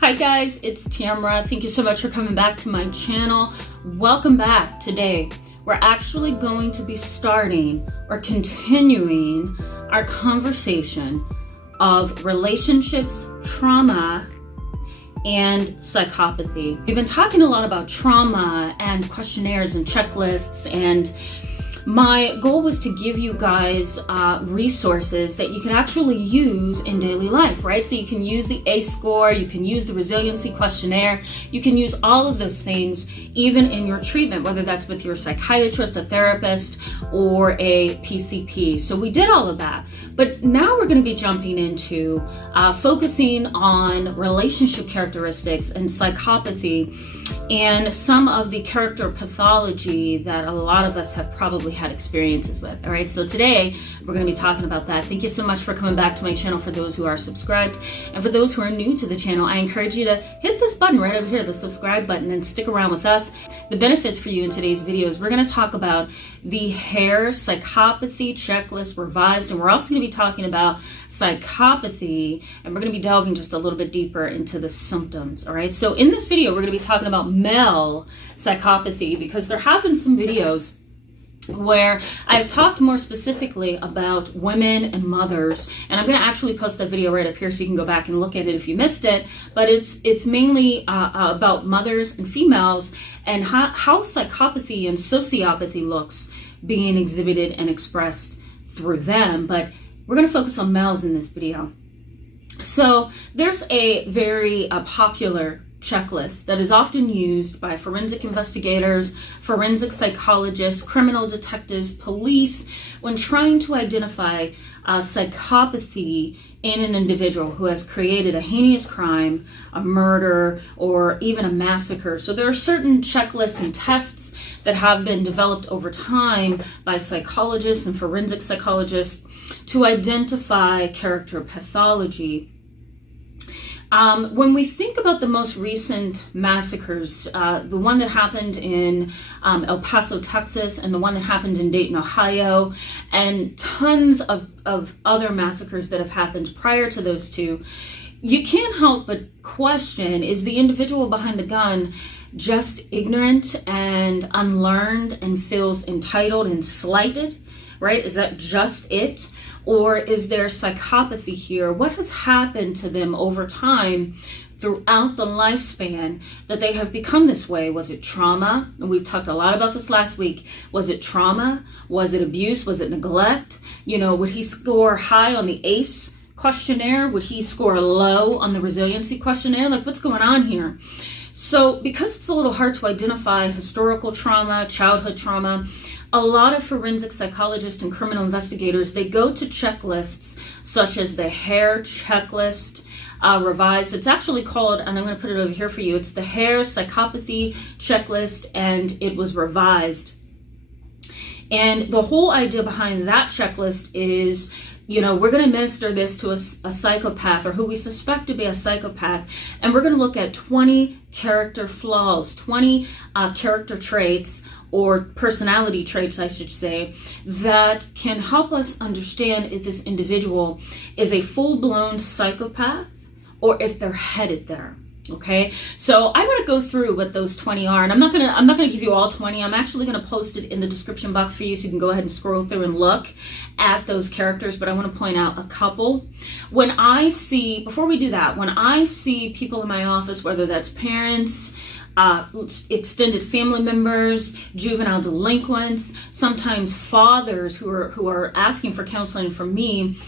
Hi guys, it's Tamara. Thank you so much for coming back to my channel. Welcome back. Today, we're actually going to be starting or continuing our conversation of relationships, trauma, and psychopathy. We've been talking a lot about trauma and questionnaires and checklists, and my goal was to give you guys resources that you can actually use in daily life, right? So you can use the ACE score, you can use the resiliency questionnaire, you can use all of those things even in your treatment, whether that's with your psychiatrist, a therapist, or a PCP. So we did all of that. But now we're going to be jumping into focusing on relationship characteristics and psychopathy and some of the character pathology that a lot of us have probably had experiences with. All right, so today we're going to be talking about that. Thank you so much for coming back to my channel. For those who are subscribed and for those who are new to the channel, I encourage you to hit this button right over here, the subscribe button, and stick around with us. The benefits for you in today's videos: we're going to talk about the HARE Psychopathy Checklist Revised, and we're also going to be talking about psychopathy, and we're going to be delving just a little bit deeper into the symptoms. All right, so in this video we're going to be talking about male psychopathy, because there have been some videos where I've talked more specifically about women and mothers, and I'm going to actually post that video right up here so you can go back and look at it if you missed it. But it's mainly about mothers and females and how psychopathy and sociopathy looks being exhibited and expressed through them. But we're going to focus on males in this video. So there's a very popular checklist that is often used by forensic investigators, forensic psychologists, criminal detectives, police, when trying to identify psychopathy in an individual who has created a heinous crime, a murder, or even a massacre. So there are certain checklists and tests that have been developed over time by psychologists and forensic psychologists to identify character pathology. When we think about the most recent massacres, the one that happened in El Paso, Texas, and the one that happened in Dayton, Ohio, and tons of other massacres that have happened prior to those two, you can't help but question, is the individual behind the gun just ignorant and unlearned and feels entitled and slighted, right? Is that just it? Or is there psychopathy here? What has happened to them over time throughout the lifespan that they have become this way? Was it trauma? And we've talked a lot about this last week. Was it trauma? Was it abuse? Was it neglect? You know, would he score high on the ACE questionnaire? Would he score low on the resiliency questionnaire? Like, what's going on here? So because it's a little hard to identify historical trauma, childhood trauma, a lot of forensic psychologists and criminal investigators, they go to checklists such as the HARE checklist revised. It's actually called, and I'm going to put it over here for you, it's the HARE Psychopathy Checklist, and it was revised. And the whole idea behind that checklist is, you know, we're going to administer this to a psychopath, or who we suspect to be a psychopath, and we're going to look at 20 character flaws, 20 character traits, or personality traits, I should say, that can help us understand if this individual is a full-blown psychopath or if they're headed there. Okay, so I'm going to go through what those 20 are, and I'm not going to give you all 20. I'm actually going to post it in the description box for you, so you can go ahead and scroll through and look at those characters. But I want to point out a couple. When I see, before we do that, when I see people in my office, whether that's parents, extended family members, juvenile delinquents, sometimes fathers who are asking for counseling from me,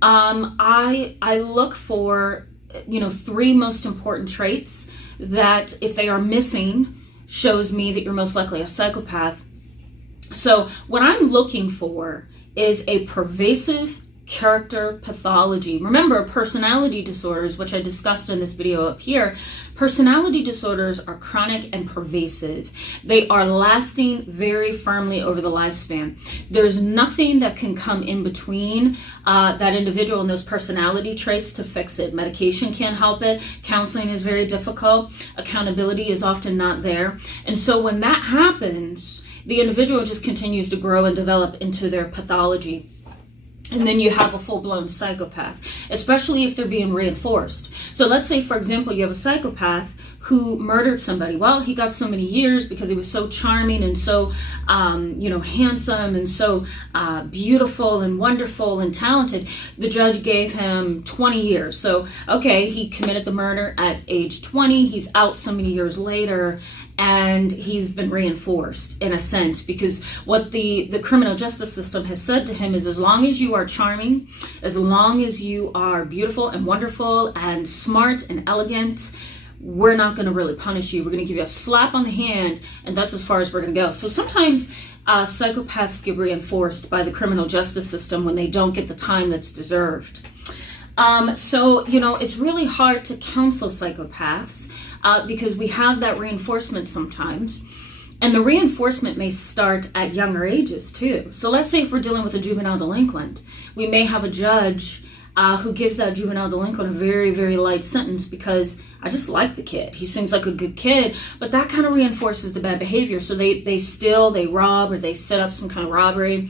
I look for, you know, 3 most important traits that, if they are missing, shows me that you're most likely a psychopath. So what I'm looking for is a pervasive character pathology. Remember, personality disorders, which I discussed in this video up here, personality disorders are chronic and pervasive. They are lasting very firmly over the lifespan. There's nothing that can come in between that individual and those personality traits to fix it. Medication can't help it. Counseling is very difficult. Accountability is often not there. And so when that happens, the individual just continues to grow and develop into their pathology. And then you have a full-blown psychopath, especially if they're being reinforced. So let's say, for example, you have a psychopath who murdered somebody. Well, he got so many years because he was so charming and so, handsome and so beautiful and wonderful and talented. The judge gave him 20 years. So, okay, he committed the murder at age 20. He's out so many years later, and he's been reinforced in a sense, because what the criminal justice system has said to him is, as long as you are charming, as long as you are beautiful and wonderful and smart and elegant, we're not going to really punish you. We're going to give you a slap on the hand, and that's as far as we're going to go. So sometimes psychopaths get reinforced by the criminal justice system when they don't get the time that's deserved. It's really hard to counsel psychopaths because we have that reinforcement sometimes. And the reinforcement may start at younger ages too. So let's say if we're dealing with a juvenile delinquent, we may have a judge who gives that juvenile delinquent a very, very light sentence because I just like the kid. He seems like a good kid, but that kind of reinforces the bad behavior. So they steal, they rob, or they set up some kind of robbery,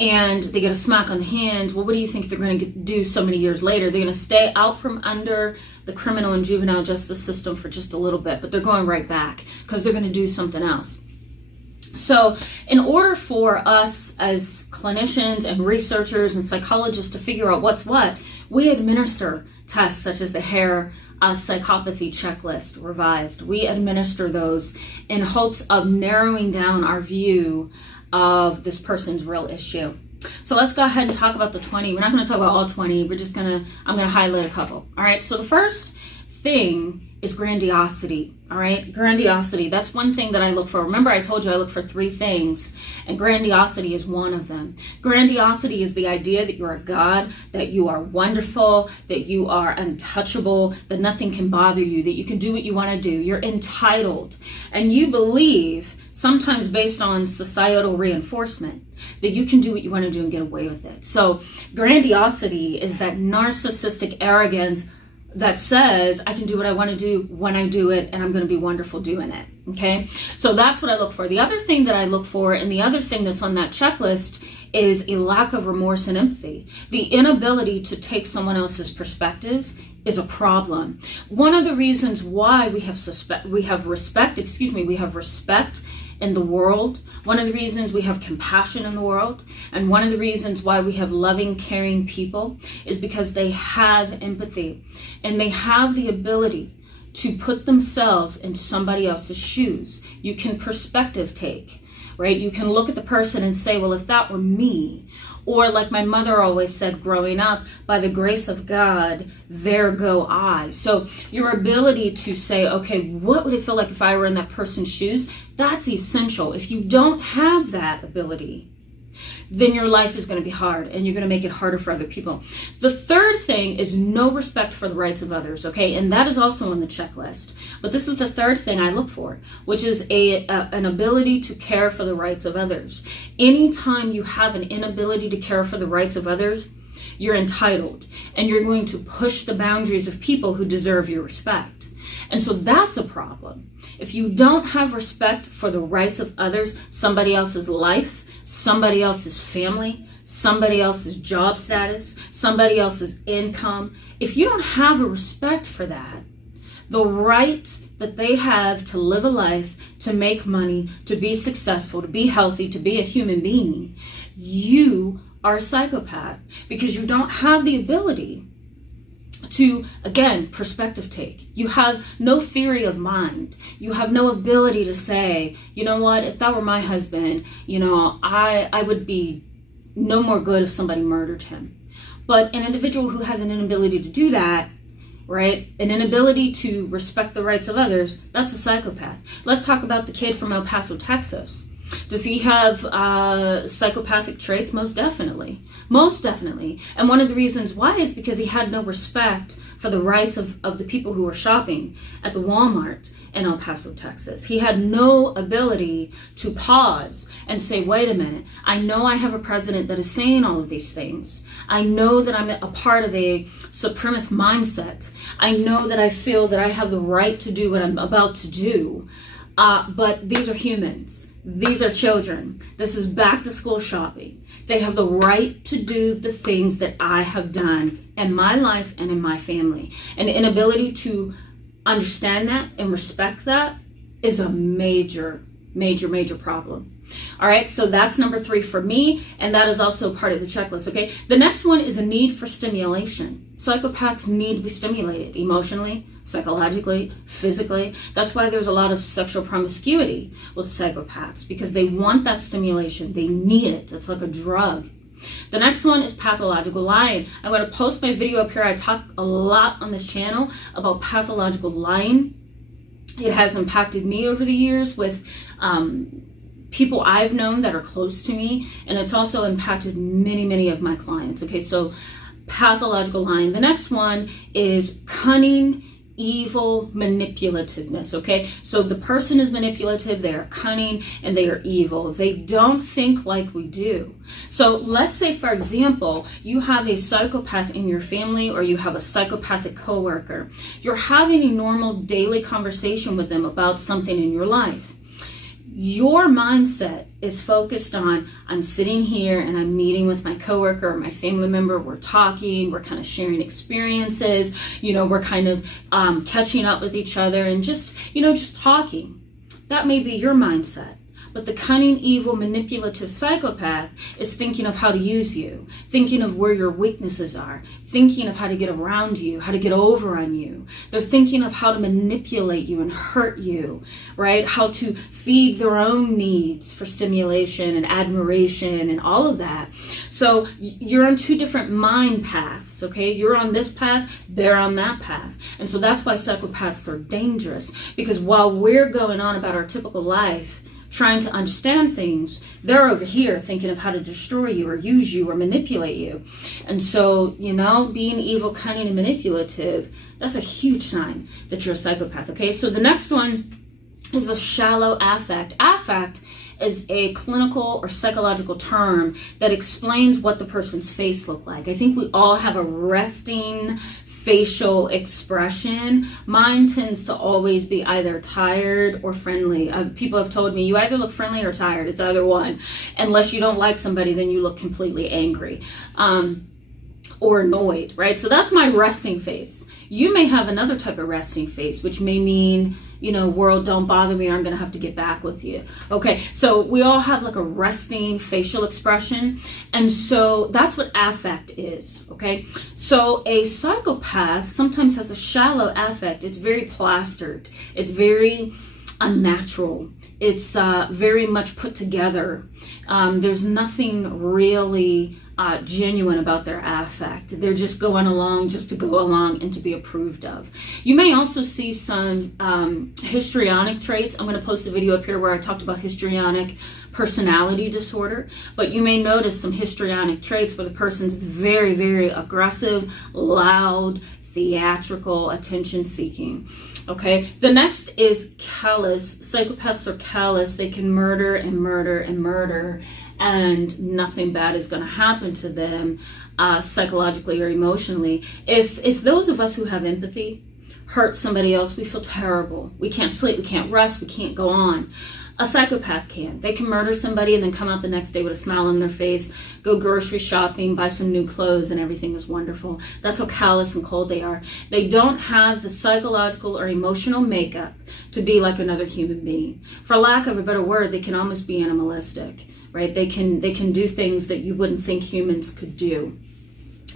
and they get a smack on the hand. Well, what do you think they're going to do so many years later? They're going to stay out from under the criminal and juvenile justice system for just a little bit, but they're going right back because they're going to do something else. So in order for us as clinicians and researchers and psychologists to figure out what's what, we administer tests such as the Hare Psychopathy checklist revised. We administer those in hopes of narrowing down our view of this person's real issue. So let's go ahead and talk about the 20. We're not going to talk about all 20. I'm going to highlight a couple. All right. So the first thing is grandiosity. All right. Grandiosity. That's one thing that I look for. Remember, I told you I look for 3 things, and grandiosity is one of them. Grandiosity is the idea that you're a god, that you are wonderful, that you are untouchable, that nothing can bother you, that you can do what you want to do. You're entitled, and you believe, sometimes based on societal reinforcement, that you can do what you want to do and get away with it. So grandiosity is that narcissistic arrogance that says, I can do what I want to do when I do it, and I'm going to be wonderful doing it. Okay. So that's what I look for. The other thing that I look for, and the other thing that's on that checklist, is a lack of remorse and empathy. The inability to take someone else's perspective is a problem. One of the reasons why we have respect in the world, one of the reasons we have compassion in the world, and one of the reasons why we have loving, caring people is because they have empathy, and they have the ability to put themselves in somebody else's shoes. You can perspective take, right? You can look at the person and say, well, if that were me, or like my mother always said growing up, by the grace of God, there go I. So your ability to say, okay, what would it feel like if I were in that person's shoes? That's essential. If you don't have that ability, then your life is going to be hard, and you're going to make it harder for other people. The third thing is no respect for the rights of others, okay? And that is also on the checklist. But this is the third thing I look for, which is an ability to care for the rights of others. Anytime you have an inability to care for the rights of others, you're entitled, and you're going to push the boundaries of people who deserve your respect. And so that's a problem. If you don't have respect for the rights of others, somebody else's life, somebody else's family, somebody else's job status, somebody else's income, if you don't have a respect for that, the right that they have to live a life, to make money, to be successful, to be healthy, to be a human being, you are a psychopath because you don't have the ability to, again, perspective take. You have no theory of mind. You have no ability to say, you know what, if that were my husband, I would be no more good if somebody murdered him. But an individual who has an inability to do that, right, an inability to respect the rights of others, that's a psychopath. Let's talk about the kid from El Paso, Texas. Does he have psychopathic traits? Most definitely. Most definitely. And one of the reasons why is because he had no respect for the rights of the people who were shopping at the Walmart in El Paso, Texas. He had no ability to pause and say, wait a minute, I know I have a president that is saying all of these things. I know that I'm a part of a supremacist mindset. I know that I feel that I have the right to do what I'm about to do. But these are humans. These are children. This is back to school shopping. They have the right to do the things that I have done in my life and in my family. And the inability to understand that and respect that is a major problem. All right, so that's number 3 for me, and that is also part of the checklist, okay? The next one is a need for stimulation. Psychopaths need to be stimulated emotionally, psychologically, physically. That's why there's a lot of sexual promiscuity with psychopaths, because they want that stimulation. They need it. It's like a drug. The next one is pathological lying. I'm going to post my video up here. I talk a lot on this channel about pathological lying. It has impacted me over the years with people I've known that are close to me, and it's also impacted many of my clients. Okay, so pathological lying. The next one is cunning, evil, manipulativeness. Okay, so the person is manipulative, they are cunning, and they are evil. They don't think like we do. So let's say, for example, you have a psychopath in your family, or you have a psychopathic coworker. You're having a normal daily conversation with them about something in your life. Your mindset is focused on, I'm sitting here and I'm meeting with my coworker or my family member. We're talking, we're kind of sharing experiences, we're kind of catching up with each other and just talking. That may be your mindset. But the cunning, evil, manipulative psychopath is thinking of how to use you, thinking of where your weaknesses are, thinking of how to get around you, how to get over on you. They're thinking of how to manipulate you and hurt you, right? How to feed their own needs for stimulation and admiration and all of that. So you're on 2 different mind paths, okay? You're on this path, they're on that path. And so that's why psychopaths are dangerous, because while we're going on about our typical life, trying to understand things, they're over here thinking of how to destroy you or use you or manipulate you. And so, being evil, cunning, and manipulative, that's a huge sign that you're a psychopath, okay? So the next one is a shallow affect. Affect is a clinical or psychological term that explains what the person's face looked like. I think we all have a resting facial expression. Mine tends to always be either tired or friendly. People have told me, you either look friendly or tired. It's either one. Unless you don't like somebody, then you look completely angry or annoyed, right? So that's my resting face. You may have another type of resting face, which may mean, world, don't bother me, or I'm going to have to get back with you. Okay, so we all have like a resting facial expression. And so that's what affect is, okay? So a psychopath sometimes has a shallow affect. It's very plastered. It's very unnatural. It's very much put together. There's nothing really genuine about their affect. They're just going along just to go along and to be approved of. You may also see some histrionic traits. I'm going to post a video up here where I talked about histrionic personality disorder, but you may notice some histrionic traits where the person's very aggressive, loud, theatrical, attention seeking. Okay, the next is callous. Psychopaths are callous. They can murder and murder and murder, and nothing bad is going to happen to them psychologically or emotionally. If those of us who have empathy hurt somebody else, we feel terrible. We can't sleep, we can't rest, we can't go on. A psychopath can. They can murder somebody and then come out the next day with a smile on their face, go grocery shopping, buy some new clothes, and everything is wonderful. That's how callous and cold they are. They don't have the psychological or emotional makeup to be like another human being. For lack of a better word, they can almost be animalistic, right? They can do things that you wouldn't think humans could do.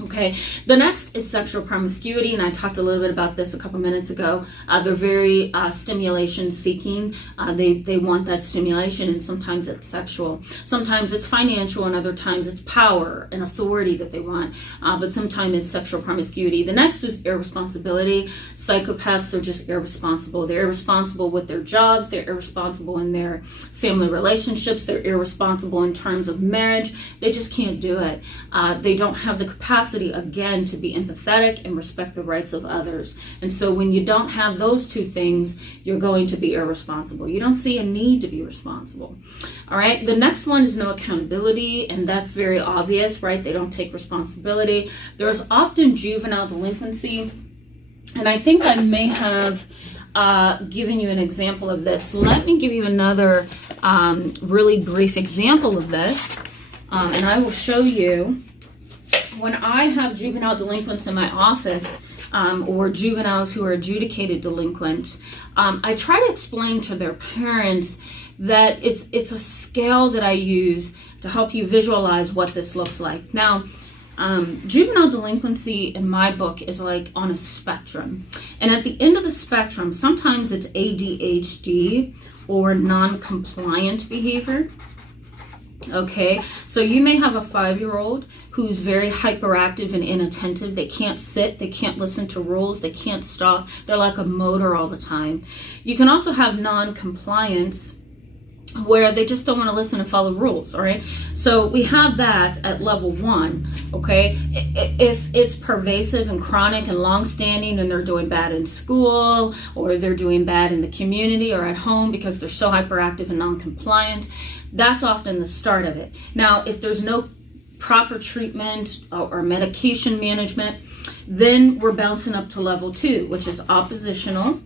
Okay, the next is sexual promiscuity, and I talked a little bit about this a couple minutes ago. They're very stimulation seeking. They want that stimulation, and sometimes it's sexual. Sometimes it's financial, and other times it's power and authority that they want. But sometimes it's sexual promiscuity. The next is irresponsibility. Psychopaths are just irresponsible. They're irresponsible with their jobs. They're irresponsible in their family relationships. They're irresponsible in terms of marriage. They just can't do it. They don't have the capacity again to be empathetic and respect the rights of others. And so when you don't have those two things, you're going to be irresponsible. You don't see a need to be responsible. All right, the next one is no accountability, and that's very obvious, right? They don't take responsibility. There's often juvenile delinquency, and I think I may have giving you an example of this. Let me give you another really brief example of this, and I will show you. When I have juvenile delinquents in my office, or juveniles who are adjudicated delinquent, I try to explain to their parents that it's a scale that I use to help you visualize what this looks like. Now, juvenile delinquency in my book is like on a spectrum. And at the end of the spectrum, sometimes it's ADHD or non-compliant behavior. Okay, so you may have a 5-year-old who's very hyperactive and inattentive. They can't sit, they can't listen to rules, they can't stop. They're like a motor all the time. You can also have non-compliance where they just don't want to listen and follow rules, all right? So we have that at level 1, okay? If it's pervasive and chronic and long-standing and they're doing bad in school or they're doing bad in the community or at home because they're so hyperactive and non-compliant, that's often the start of it. Now, if there's no proper treatment or medication management, then we're bouncing up to level 2, which is oppositional.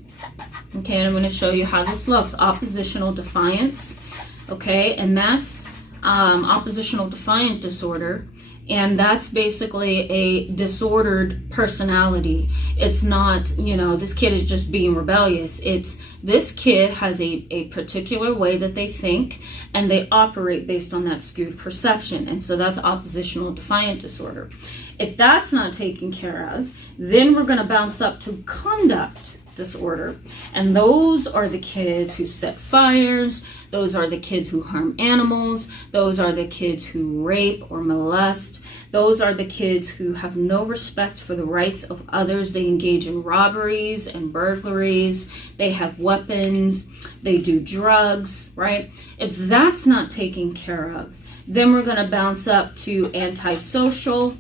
Okay, and I'm going to show you how this looks. Oppositional defiance. Okay, and that's oppositional defiant disorder. And that's basically a disordered personality. It's not, this kid is just being rebellious. It's this kid has a particular way that they think and they operate based on that skewed perception. And so that's oppositional defiant disorder. If that's not taken care of, then we're going to bounce up to conduct disorder. And those are the kids who set fires. Those are the kids who harm animals. Those are the kids who rape or molest. Those are the kids who have no respect for the rights of others. They engage in robberies and burglaries. They have weapons. They do drugs, right? If that's not taken care of, then we're going to bounce up to antisocial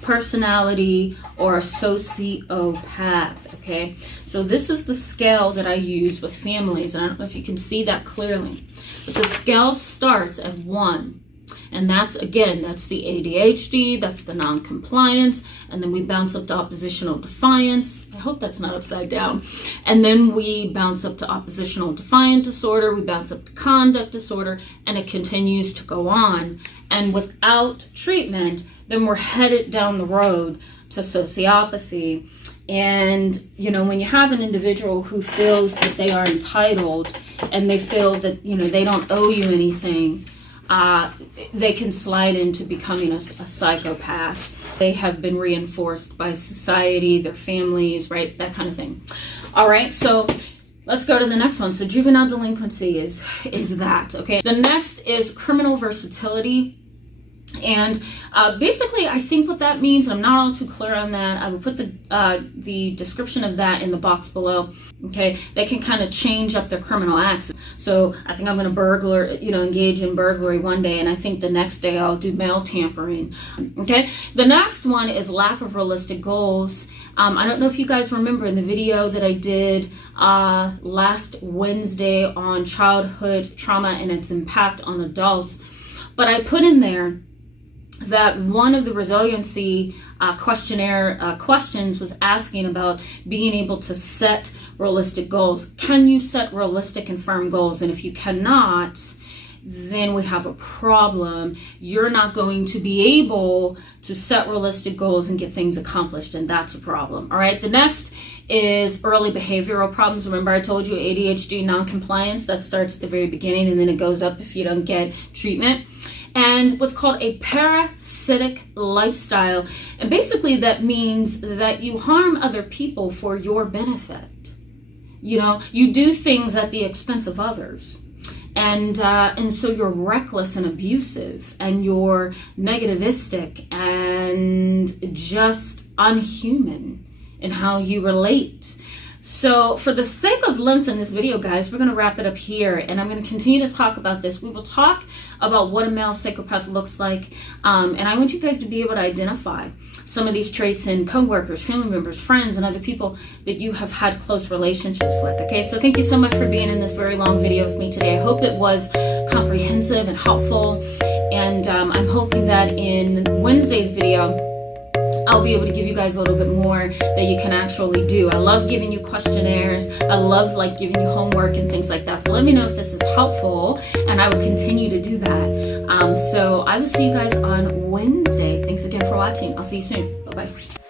personality or a sociopath. Okay, so this is the scale that I use with families. I don't know if you can see that clearly, but the scale starts at 1, and that's the ADHD, that's the non-compliance, and then we bounce up to oppositional defiance. I hope that's not upside down. And then we bounce up to oppositional defiant disorder, we bounce up to conduct disorder, and it continues to go on. And without treatment, then we're headed down the road to sociopathy. And, when you have an individual who feels that they are entitled and they feel that, they don't owe you anything, they can slide into becoming a psychopath. They have been reinforced by society, their families, right? That kind of thing. All right, so let's go to the next one. So juvenile delinquency is that, okay? The next is criminal versatility. And basically, I think what that means, I'm not all too clear on that. I will put the description of that in the box below. Okay, they can kind of change up their criminal acts. So I think I'm going to engage in burglary one day, and I think the next day I'll do mail tampering. Okay, the next one is lack of realistic goals. I don't know if you guys remember in the video that I did last Wednesday on childhood trauma and its impact on adults, but I put in there that one of the resiliency questionnaire questions was asking about being able to set realistic goals. Can you set realistic and firm goals? And if you cannot, then we have a problem. You're not going to be able to set realistic goals and get things accomplished, and that's a problem. All right, the next is early behavioral problems. Remember I told you ADHD non-compliance, that starts at the very beginning and then it goes up if you don't get treatment. And what's called a parasitic lifestyle. And basically that means that you harm other people for your benefit. You do things at the expense of others. And so you're reckless and abusive, and you're negativistic and just unhuman in how you relate. So for the sake of length in this video, guys, we're going to wrap it up here, and I'm going to continue to talk about this. We will talk about what a male psychopath looks like, and I want you guys to be able to identify some of these traits in coworkers, family members, friends, and other people that you have had close relationships with. Okay, so thank you so much for being in this very long video with me today. I hope it was comprehensive and helpful, and I'm hoping that in Wednesday's video, I'll be able to give you guys a little bit more that you can actually do. I love giving you questionnaires. I love like giving you homework and things like that. So let me know if this is helpful, and I will continue to do that. So I will see you guys on Wednesday. Thanks again for watching. I'll see you soon. Bye-bye.